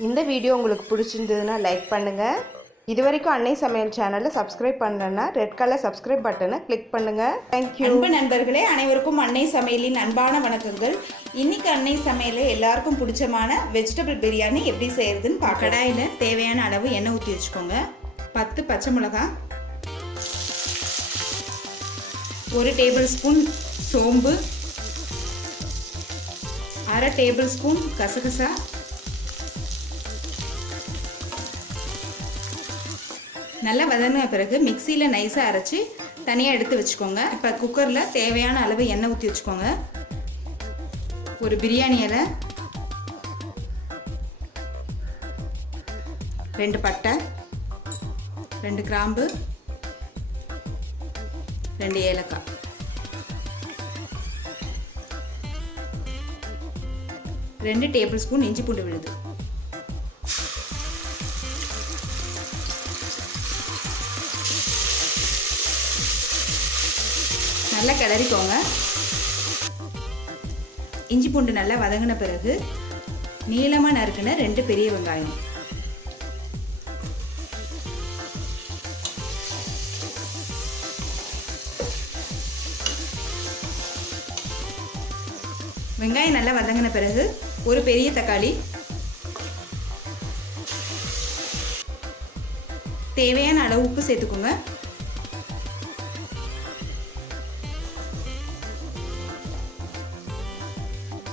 இந்த வீடியோ உங்களுக்கு பிடிச்சிருந்ததுன்னா லைக் பண்ணுங்கள். இதுவரைக்கும் அன்னை சமையல் சேனலை சப்ஸ்கிரைப் பண்ணலன்னா ரெட் கலர் சப்ஸ்கிரைப் பட்டனை கிளிக் பண்ணுங்கள். தேங்க்யூ. அன்பு நண்பர்களே, அனைவருக்கும் அன்னை சமையலின் அன்பான வணக்கங்கள். இன்னைக்கு அன்னை சமையலில் எல்லாருக்கும் பிடிச்சமான வெஜிடபிள் பிரியாணி எப்படி செய்யறதுன்னு பார்க்கலாம். கடாயில் தேவையான அளவு எண்ணெய் ஊற்றி வச்சுக்கோங்க. 10 பச்சை மிளகாய், 1 டேபிள் ஸ்பூன் சோம்பு, 1/2 டேபிள் ஸ்பூன் கசகசா, நல்லா வதங்கின பிறகு மிக்சியில் நைஸாக அரைச்சி தனியாக எடுத்து வச்சுக்கோங்க. இப்போ குக்கரில் தேவையான அளவு எண்ணெய் ஊற்றி வச்சுக்கோங்க. ஒரு பிரியாணி இலை, 2 பட்டை, 2 கிராம்பு, 2 ஏலக்காய், ரெண்டு டேபிள் ஸ்பூன் இஞ்சி பூண்டு விழுது, நல்லா கிளறிக்கோங்க. இஞ்சி பூண்டு நல்லா வதங்கின பிறகு நீளமாக நறுக்குன 2 பெரிய வெங்காயம், வெங்காயம் நல்லா வதங்கின பிறகு ஒரு பெரிய தக்காளி, தேவையான அளவு உப்பு சேர்த்துக்கோங்க.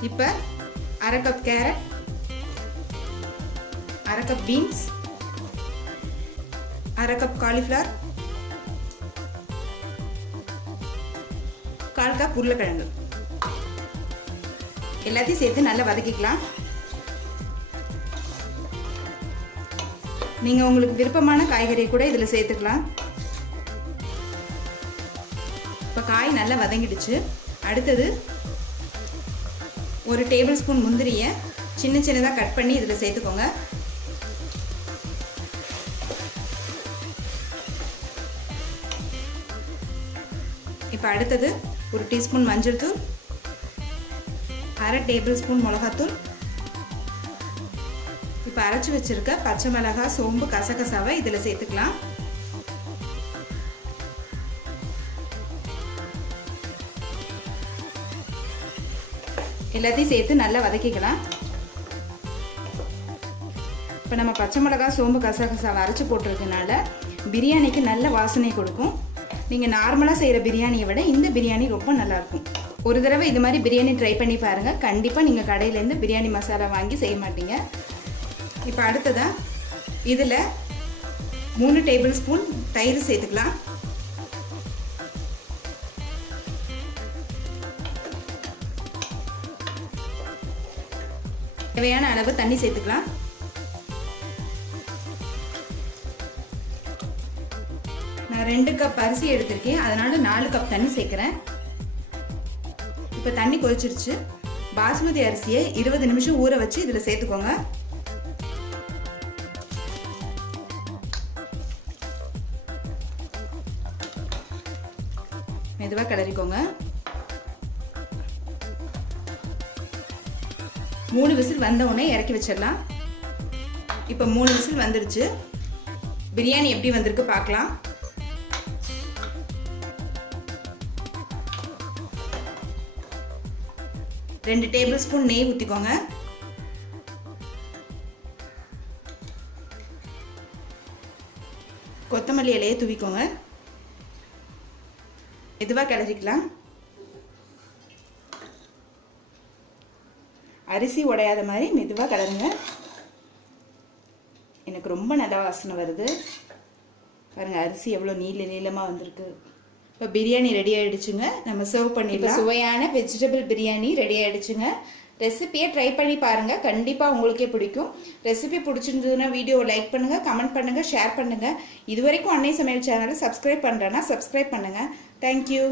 இப்போ 1/2 cup carrot, 1/2 cup beans, 1/2 cup cauliflower, 1/4 cup உருளைக்கிழங்கு எல்லாத்தையும் சேர்த்து நல்லா வதக்கிக்கலாம். நீங்கள் உங்களுக்கு விருப்பமான காய்கறியை கூட இதில் சேர்த்துக்கலாம். இப்போ காய் நல்லா வதங்கிடுச்சு. அடுத்தது 1 டேபிள் ஸ்பூன் முந்திரியை சின்னதாக கட் பண்ணி இதில் சேர்த்துக்கோங்க. இப்போ அடுத்தது 1 டீஸ்பூன் மஞ்சள் தூள், 1/2 டேபிள் ஸ்பூன் மிளகாத்தூள், இப்போ அரைச்சி வச்சிருக்க பச்சை மிளகாய், சோம்பு, கசகசாவை இதில் சேர்த்துக்கலாம். எல்லாத்தையும் சேர்த்து நல்லா வதக்கிக்கலாம். இப்போ நம்ம பச்சை மிளகாய், சோம்பு, கசகசாவை அரைச்சி போட்டிருக்கனால பிரியாணிக்கு நல்ல வாசனை கொடுக்கும். நீங்கள் நார்மலாக செய்கிற பிரியாணியை விட இந்த பிரியாணி ரொம்ப நல்லாயிருக்கும். ஒரு தடவை இது மாதிரி பிரியாணி ட்ரை பண்ணி பாருங்கள். கண்டிப்பாக நீங்கள் கடையிலேருந்து பிரியாணி மசாலா வாங்கி செய்ய மாட்டீங்க. இப்போ அடுத்ததாக இதில் 3 டேபிள் ஸ்பூன் தயிர் சேர்த்துக்கலாம். தேவையான அளவு தண்ணி சேர்த்துக்கலாம். நான் 2 கப் அரிசி எடுத்திருக்கேன், அதனால 4 கப் தண்ணி சேர்க்குறேன். இப்போ தண்ணி கொதிச்சிருச்சு. பாஸ்மதி அரிசியை 20 நிமிஷம் ஊற வச்சு இதில் சேர்த்துக்கோங்க. மெதுவாக கிளறிக்கோங்க. 3 விசில் வந்த உடனே இறக்கி வச்சிடலாம். இப்போ 3 விசில் வந்துடுச்சு. பிரியாணி எப்படி வந்திருக்கு பார்க்கலாம். ரெண்டு டேபிள் ஸ்பூன் நெய் ஊற்றிக்கோங்க. கொத்தமல்லி இலையை தூவிக்கோங்க. மெதுவாக கிளறிக்கலாம். அரிசி உடையாத மாதிரி மெதுவாக கிளறுங்க. எனக்கு ரொம்ப நல்ல வாசனை வருது பாருங்கள். அரிசி எவ்வளோ நீளமாக வந்திருக்கு. இப்போ பிரியாணி ரெடி ஆகிடுச்சுங்க. நம்ம சர்வ் பண்ணிடலாம். சுவையான வெஜிடபிள் பிரியாணி ரெடி ஆகிடுச்சுங்க. ரெசிபியை ட்ரை பண்ணி பாருங்கள், கண்டிப்பாக உங்களுக்கே பிடிக்கும். ரெசிபி பிடிச்சிருந்ததுன்னா வீடியோவை லைக் பண்ணுங்கள், கமெண்ட் பண்ணுங்கள், ஷேர் பண்ணுங்கள். இது வரைக்கும் அன்னை சமையல் சேனலை சப்ஸ்கிரைப் பண்ணுறேன்னா சப்ஸ்கிரைப் பண்ணுங்கள். தேங்க்யூ.